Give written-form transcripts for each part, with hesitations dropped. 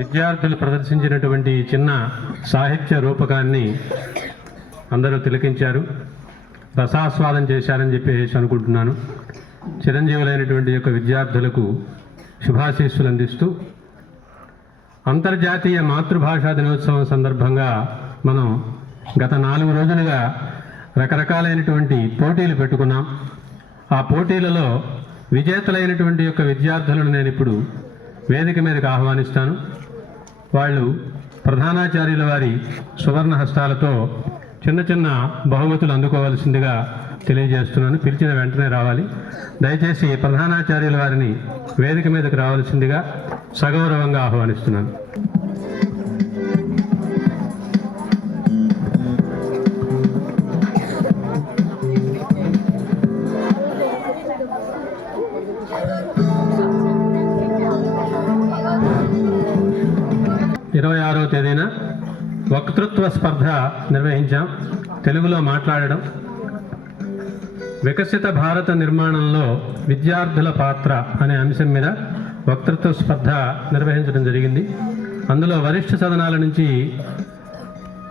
విద్యార్థులు ప్రదర్శించినటువంటి చిన్న సాహిత్య రూపకాన్ని అందరూ తిలకించారు, రసాస్వాదం చేశారని చెప్పేసి అనుకుంటున్నాను. చిరంజీవులైనటువంటి యొక్క విద్యార్థులకు శుభాశీస్సులు అందిస్తూ అంతర్జాతీయ మాతృభాషా దినోత్సవం సందర్భంగా మనం గత 4 రోజులుగా రకరకాలైనటువంటి పోటీలు పెట్టుకున్నాం. ఆ పోటీలలో విజేతలైనటువంటి యొక్క విద్యార్థులను నేను ఇప్పుడు వేదిక మీదకి ఆహ్వానిస్తాను. వాళ్ళు ప్రధానాచార్యుల వారి సువర్ణ హస్తాలతో చిన్న చిన్న బహుమతులు అందుకోవాల్సిందిగా తెలియజేస్తున్నాను. పిలిచిన వెంటనే రావాలి. దయచేసి ప్రధానాచార్యుల వారిని వేదిక మీదకి రావాల్సిందిగా సగౌరవంగా ఆహ్వానిస్తున్నాను. ఇరవై 6వ తేదీన వక్తృత్వ స్పర్ధ నిర్వహించాం. తెలుగులో మాట్లాడడం, వికసిత భారత నిర్మాణంలో విద్యార్థుల పాత్ర అనే అంశం మీద వక్తృత్వ స్పర్ధ నిర్వహించడం జరిగింది. అందులో వరిష్ఠ సదనాల నుంచి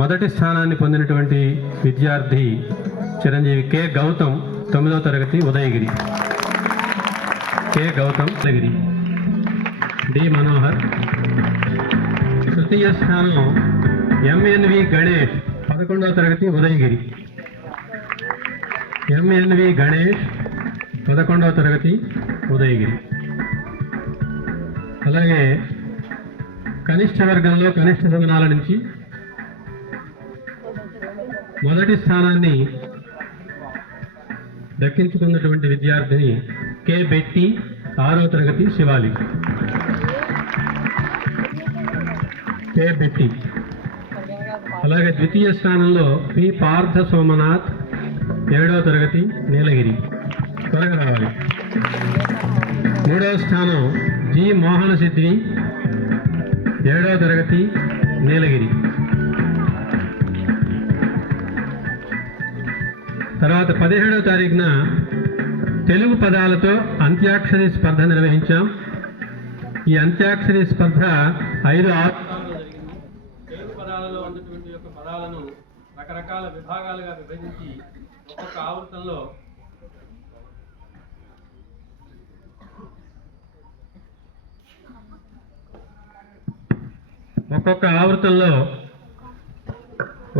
మొదటి స్థానాన్ని పొందినటువంటి విద్యార్థి చిరంజీవి కె గౌతమ్, 9వ తరగతి, ఉదయగిరి. కె గౌతమ్, ఉదయగిరి. డి మనోహర్. తృతీయ స్థానం ఎంఎన్వి గణేష్, 11వ తరగతి, ఉదయగిరి. ఎంఎన్వి గణేష్, 11వ తరగతి, ఉదయగిరి. అలాగే కనిష్ట వర్గంలో కనిష్ట సదనాల నుంచి మొదటి స్థానాన్ని దక్కించుకున్నటువంటి విద్యార్థిని కె బెట్టి, 6వ తరగతి, శివాలి. కె బెట్టి. అలాగే ద్వితీయ స్థానంలో పి పార్థ సోమనాథ్, 7వ తరగతి, నీలగిరి. త్వరగా రావాలి. 3వ స్థానం జి మోహన సిద్వి, 7వ తరగతి, నీలగిరి. తర్వాత 17వ తారీఖున తెలుగు పదాలతో అంత్యాక్షరి స్పర్ధ నిర్వహించాం. ఈ అంత్యాక్షరి స్పర్ధ 5 ఆవృత్తుల్లో జరిగింది. తెలుగు పదాలలో ఉన్నటువంటి యొక్క పదాలను రకరకాల విభాగాలుగా విభజించి ఒక్కొక్క ఆవృత్తంలో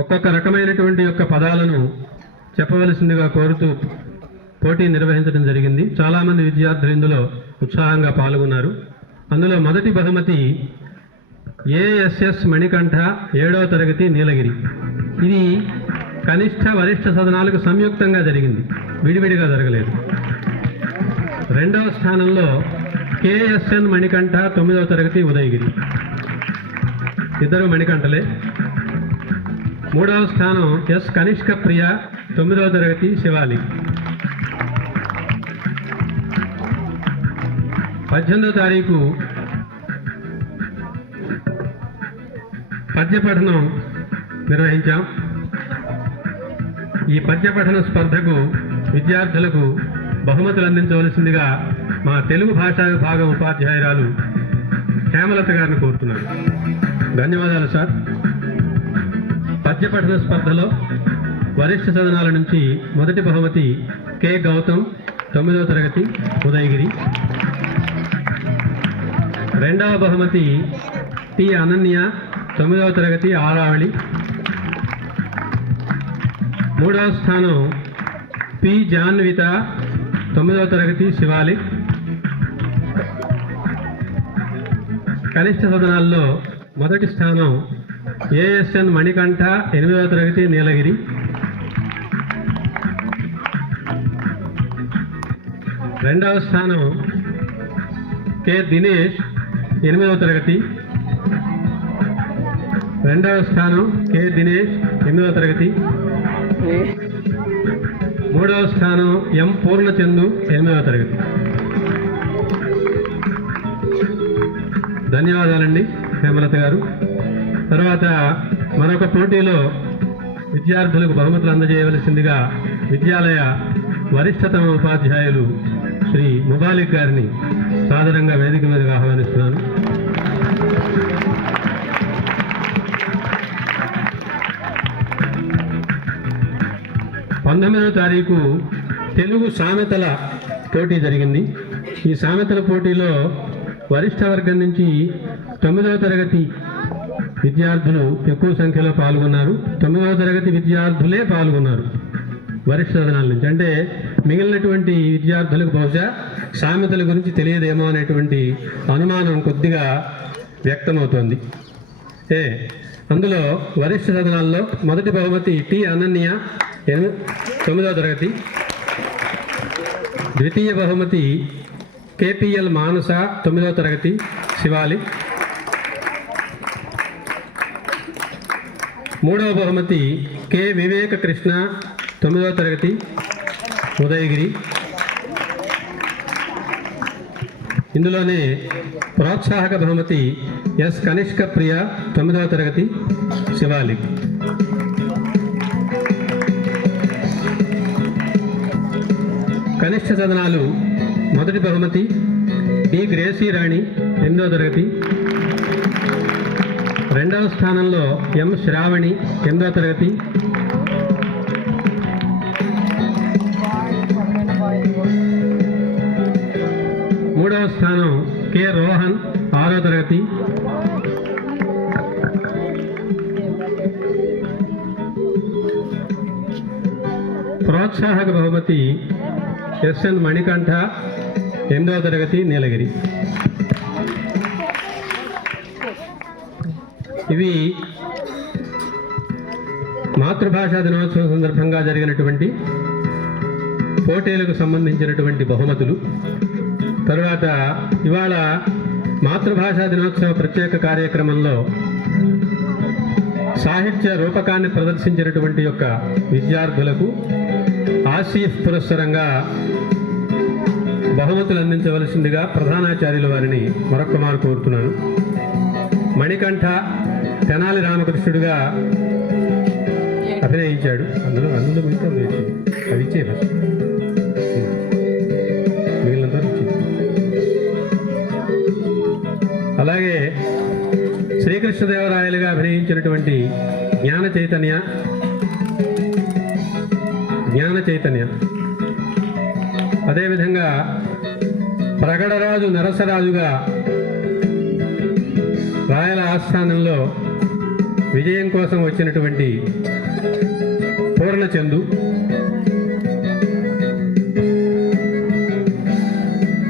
ఒక్కొక్క రకమైనటువంటి యొక్క పదాలను చెప్పవలసిందిగా కోరుతూ పోటీ నిర్వహించడం జరిగింది. చాలామంది విద్యార్థులు ఇందులో ఉత్సాహంగా పాల్గొన్నారు. అందులో మొదటి బహుమతి ఏఎస్ఎస్ మణికంఠ, 7వ తరగతి, నీలగిరి. ఇది కనిష్ట వరిష్ఠ సదనాలకు సంయుక్తంగా జరిగింది, విడివిడిగా జరగలేదు. 2వ స్థానంలో కేఎస్ఎన్ మణికంఠ, 9వ తరగతి, ఉదయగిరి. ఇద్దరు మణికంఠలే. 3వ స్థానం ఎస్ కనిష్క ప్రియ, 9వ తరగతి, శివాలి. 18వ తారీఖు పద్యపఠనం నిర్వహించాం. ఈ పద్యపఠన స్పర్ధకు విద్యార్థులకు బహుమతులు అందించవలసిందిగా మా తెలుగు భాషా విభాగం ఉపాధ్యాయురాలు హేమలత గారిని కోరుతున్నాను. ధన్యవాదాలు సార్. పద్యపఠన స్పర్ధలో వరిష్ఠ సదనాల నుంచి మొదటి బహుమతి కె గౌతమ్, 9వ తరగతి, ఉదయగిరి. 2వ బహుమతి టి అనన్య, 9వ తరగతి, ఆరావళి. 3వ స్థానం పి జాన్విత, 9వ తరగతి, శివాలి. కనిష్ట సదనాల్లో మొదటి స్థానం ఏఎస్ఎన్ మణికంఠ, 8వ తరగతి, నీలగిరి. 2వ స్థానం కె దినేష్, 8వ తరగతి. 2వ స్థానం కె దినేష్, 8వ తరగతి. 3వ స్థానం ఎం పూర్ణచందు, 8వ తరగతి. ధన్యవాదాలండి హేమలత గారు. తర్వాత మరొక పోటీలో విద్యార్థులకు బహుమతులు అందజేయవలసిందిగా విద్యాలయ వరిష్ఠతమ ఉపాధ్యాయులు శ్రీ ముబాలిక్ గారిని సాదరంగా వేదిక మీదగా ఆహ్వానిస్తున్నాను. 19వ తారీఖు తెలుగు సామెతల పోటీ జరిగింది. ఈ సామెతల పోటీలో వరిష్ఠ వర్గం నుంచి 9వ తరగతి విద్యార్థులు ఎక్కువ సంఖ్యలో పాల్గొన్నారు. 9వ తరగతి విద్యార్థులే పాల్గొన్నారు వరిష్ఠ సదనాల నుంచి. అంటే మిగిలినటువంటి విద్యార్థులకు బహుశా సామెతల గురించి తెలియదేమో అనేటువంటి అనుమానం కొద్దిగా వ్యక్తమవుతోంది. అందులో వరిష్ఠ సదనాల్లో మొదటి బహుమతి టి అనన్య 9వ తరగతి, ద్వితీయ బహుమతి కేపిఎల్ మానస 9వ తరగతి శివాలి, మూడవ బహుమతి కె వివేక కృష్ణ 9వ తరగతి ఉదయగిరి. ఇందులోనే ప్రోత్సాహక బహుమతి ఎస్ కనిష్క ప్రియ 9వ తరగతి శివాలి. కనిష్ట సదనాలు మొదటి బహుమతి డి గ్రేసీ రాణి 8వ తరగతి, రెండవ స్థానంలో ఎం శ్రావణి 8వ తరగతి, మూడవ స్థానం కె రోహన్ 6వ తరగతి, ప్రోత్సాహక బహుమతి ఎస్ఎన్ మణికంఠ 8వ తరగతి నీలగిరి. ఇవి మాతృభాషా దినోత్సవం సందర్భంగా జరిగినటువంటి పోటీలకు సంబంధించినటువంటి బహుమతులు. తరువాత ఇవాళ మాతృభాషా దినోత్సవ ప్రత్యేక కార్యక్రమంలో సాహిత్య రూపకాన్ని ప్రదర్శించినటువంటి యొక్క విద్యార్థులకు ఆసీఫ్ పురస్సరంగా బహుమతులు అందించవలసిందిగా ప్రధానాచార్యుల వారిని మరొక మారు కోరుతున్నాను. మణికంఠ తెనాలి రామకృష్ణుడిగా అభినయించాడు. అందులో మిగతా అవి ఇచ్చే ఫస్ట్ మిగిలినంత ఇచ్చింది. అలాగే శ్రీకృష్ణదేవరాయలుగా అభినయించినటువంటి జ్ఞాన చైతన్య, అదేవిధంగా ప్రగడరాజు నరసరాజుగా రాయల ఆస్థానంలో విజయం కోసం వచ్చినటువంటి పూర్ణచందు,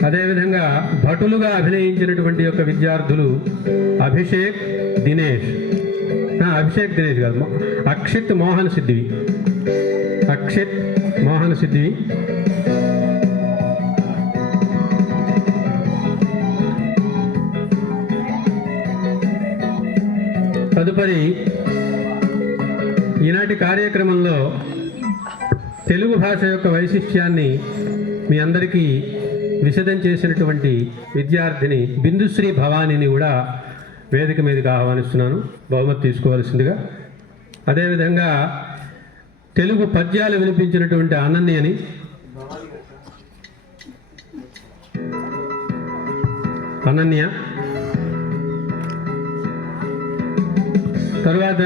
అదేవిధంగా భటులుగా అభినయించినటువంటి యొక్క విద్యార్థులు అభిషేక్ దినేష్ కాదు, అక్షిత్ మోహన్ సిద్ధివి. తదుపరి ఈనాటి కార్యక్రమంలో తెలుగు భాష యొక్క వైశిష్ట్యాన్ని మీ అందరికీ విశదం చేసినటువంటి విద్యార్థిని బిందుశ్రీ భవానీని కూడా వేదిక మీదకి ఆహ్వానిస్తున్నాను, బహుమతి తీసుకోవాల్సిందిగా. అదేవిధంగా తెలుగు పద్యాలు వినిపించినటువంటి అనన్యని, తరువాత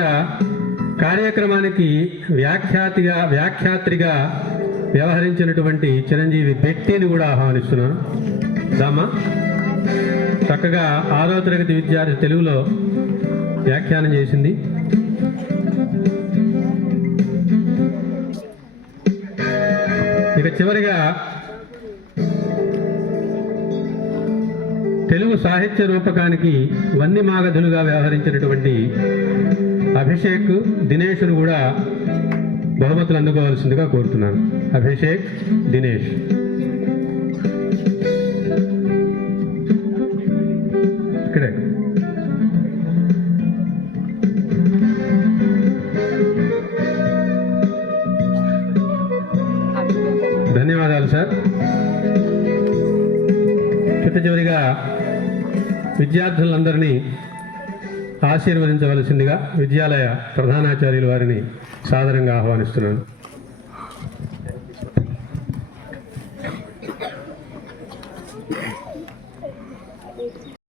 కార్యక్రమానికి వ్యాఖ్యాత్రిగా వ్యవహరించినటువంటి చిరంజీవి బెట్టిని కూడా ఆహ్వానిస్తున్నాను. దామా చక్కగా 6వ తరగతి విద్యార్థి తెలుగులో వ్యాఖ్యానం చేసింది. ఇక చివరిగా తెలుగు సాహిత్య రూపకానికి వన్ని మాగధులుగా వ్యవహరించినటువంటి అభిషేక్ దినేష్ను కూడా బహుమతులు అందుకోవాల్సిందిగా కోరుతున్నాను. అభిషేక్ దినేష్. ఇక్కడే ధన్యవాదాలు సార్. చివరిగా విద్యార్థులందరినీ ఆశీర్వదించవలసిందిగా విద్యాలయ ప్రధానాచార్యుల వారిని సాదరంగా ఆహ్వానిస్తున్నాను.